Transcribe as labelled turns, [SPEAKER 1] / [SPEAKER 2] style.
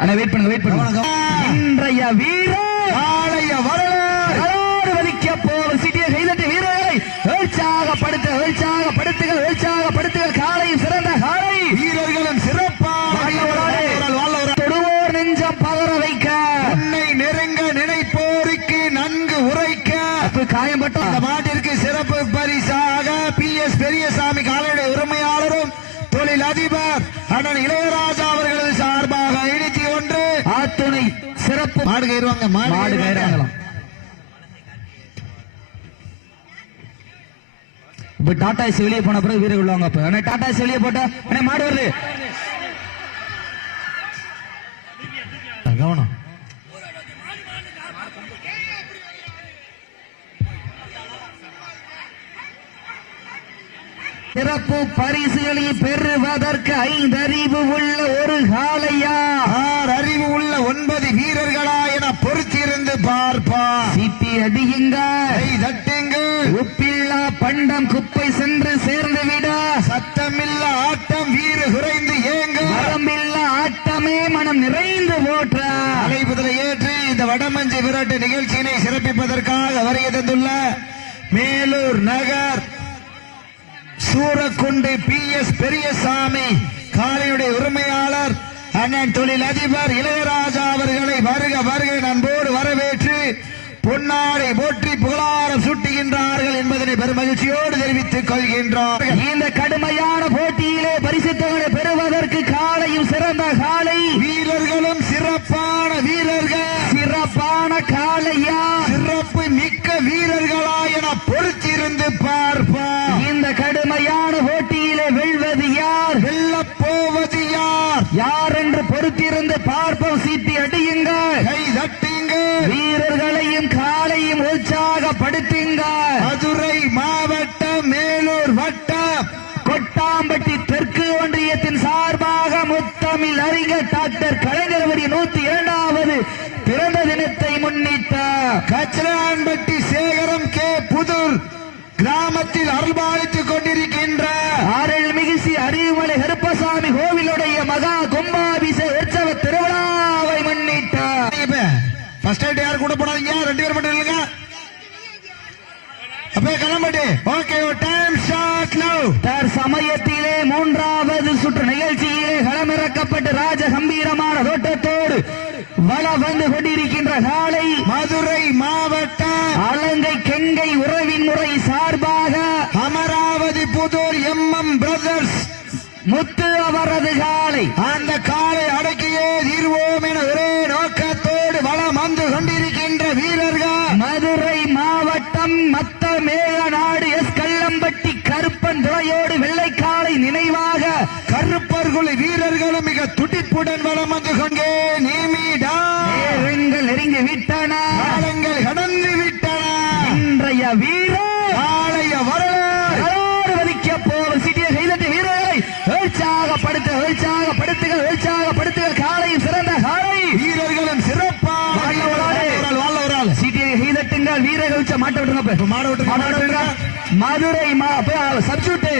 [SPEAKER 1] அண்ணா wait பண்ணுங்க wait பண்ணுங்க. இன்றைய வீரர்
[SPEAKER 2] நாளைய வரலாறு.
[SPEAKER 1] வலிக்க போகும் சிட்டிய கைதட்டி வீரர்களை உற்சாகப்படுத்த உற்சாகப்படுத்துக உற்சாகப்படுத்துக காலையும் சிறந்த காலை.
[SPEAKER 2] வீரர்களும்
[SPEAKER 1] வல்லவராலே. தொடுவோர் நெஞ்சம் பதற வைக்க.
[SPEAKER 2] உன்னை நெருங்க நினைப்போருக்கு நன்கு உரைக்க.
[SPEAKER 1] அப்ப காயம்பட்டோம்.
[SPEAKER 2] இந்த மாட்டிற்கு சிறப்பு பரிசாக பி எஸ் பெரியசாமி காலையுடைய உரிமையாளரும் தொழில் அதிபர் அண்ணன் இளையராஜா அவர்களது சார்பாக இடிச்சி
[SPEAKER 1] ஆத்துணை சிறப்பு
[SPEAKER 2] மாடு கயிறுவாங்க
[SPEAKER 1] மாடு கயிறாங்களாம். இப்ப டாடா ஏசி வெளியே போன பிறகு வீரர்கள் உள்ளவங்க அப்ப. டாடா ஏசி வெளியே போட்டா அண்ணா மாடு வருது.
[SPEAKER 2] கவனம்.
[SPEAKER 1] சிறப்பு பரிசுகளை பெறுவதற்கு ஐந்தறிவு உள்ள ஒரு காலையா உப்பில்லா பண்டம் குப்பை சென்று சேர்ந்து விட
[SPEAKER 2] சத்தமில்ல ஆட்டம் வீறு குறைந்து ஏங்கு.
[SPEAKER 1] வரம்பில்லா ஆட்டமே மனம் நிறைந்து போற்ற.
[SPEAKER 2] அழைப்புதலை ஏற்று இந்த வடமஞ்சி விரட்டு நிகழ்ச்சியினை சிறப்பிப்பதற்காக வருகை தந்துள்ள மேலூர் நகர் சூரக்குண்டு பி எஸ் பெரியசாமி காலையுடைய உரிமையாளர் அண்ணன் தொழில் அதிபர் இளையராஜா அவர்களை வருக வருக வரவேற்று பொன்னாடை போற்றி புகழாரம் சூட்டுகின்றார்கள் என்பதனை பெருமகிழ்ச்சியோடு தெரிவித்துக் கொள்கின்றோம்.
[SPEAKER 1] இந்த கடுமையான போட்டியிலே பரிசுத்தங்களை பெறுவதற்கு காலையும் சிறந்த காலை.
[SPEAKER 2] வீரர்களும் சிறப்பான வீரர்கள்.
[SPEAKER 1] சிறப்பான காலையா?
[SPEAKER 2] சிறப்பு மிக்க வீரர்களா என பொறுத்திருந்து பார்ப்பார்
[SPEAKER 1] இந்த கடுமையான போட்டியிலே வெல்வது யார்?
[SPEAKER 2] வெல்லப் போவது யார்?
[SPEAKER 1] யார் என்று பொறுத்திருந்து பார்ப்போம் சீட்டி அடியுங்கள்
[SPEAKER 2] கை தட்டுங்க
[SPEAKER 1] வீரர்களையும் காலையும் உற்சாகப்படுத்துங்க
[SPEAKER 2] மதுரை மாவட்டம் மேலூர் வட்டம்
[SPEAKER 1] கொட்டாம்பட்டி தெற்கு ஒன்றியத்தின் சார்பாக முத்தமிழ் அறிஞர் டாக்டர் கலைஞரவரி நூத்தி இரண்டாவது பிறந்த தினத்தை முன்னிட்ட
[SPEAKER 2] கச்சலான்பட்டி சேகரம் கே புதூர் கிராமத்தில் அருள்பாலித்துக் கொண்டிருக்கின்ற
[SPEAKER 1] ஆரல் மிகிசி அறிவுமலை கருப்பசாமி கோவிலுடைய மகா கும்பாபிஷேக உற்சவ திருவிழாவை முன்னிட்ட.
[SPEAKER 2] ஃபர்ஸ்ட் எய்ட் யார் கூட போனாதீங்க ரெண்டு பேர் மட்டும் இல்லைங்க அப்பே கிளம்பட்டு. ஓகே டைம்
[SPEAKER 1] தற்சமயத்திலே மூன்றாவது சுற்று நிகழ்ச்சியிலே களமிறக்கப்பட்டு ராஜ கம்பீரமான தோட்டத்தோடு வள வந்து கொண்டிருக்கின்ற காலை
[SPEAKER 2] மதுரை மாவட்டம்
[SPEAKER 1] அலங்கை கெங்கை உறவின் முறை சார்பாக
[SPEAKER 2] Amaravathi Puthur M M brothers
[SPEAKER 1] Muthu அவரது காலை
[SPEAKER 2] அந்த காலை அடக்கியே தீர்வோம் என ஒரே நோக்கத்தோடு வளம் வந்து கொண்டிருக்கின்ற வீரர்கள்
[SPEAKER 1] மதுரை மாவட்டம் மத்த
[SPEAKER 2] வீரர்களும் மிக துடிப்புடன் வளம் வந்து கொண்டே நீமிடா
[SPEAKER 1] நெருங்கி விட்டன.
[SPEAKER 2] காலங்கள் கடந்து விட்டன.
[SPEAKER 1] இன்றைய வீரர்
[SPEAKER 2] நாளைய வரலாறு.
[SPEAKER 1] வலிக்க போகும் சிட்டிய கைதட்டி வீரர்களை உற்சாகப்படுத்த உற்சாகப்படுத்துக உற்சாகப்படுத்துக காலையும் சிறந்த காலை.
[SPEAKER 2] வீரர்களும்
[SPEAKER 1] வல்லவரால். சிட்டியை கைதட்டுங்கள் வீரர்கள் மாட்ட விட்டுருங்க.
[SPEAKER 2] மாட விட்டுருங்க.
[SPEAKER 1] மதுரை சப்ஜூட்டு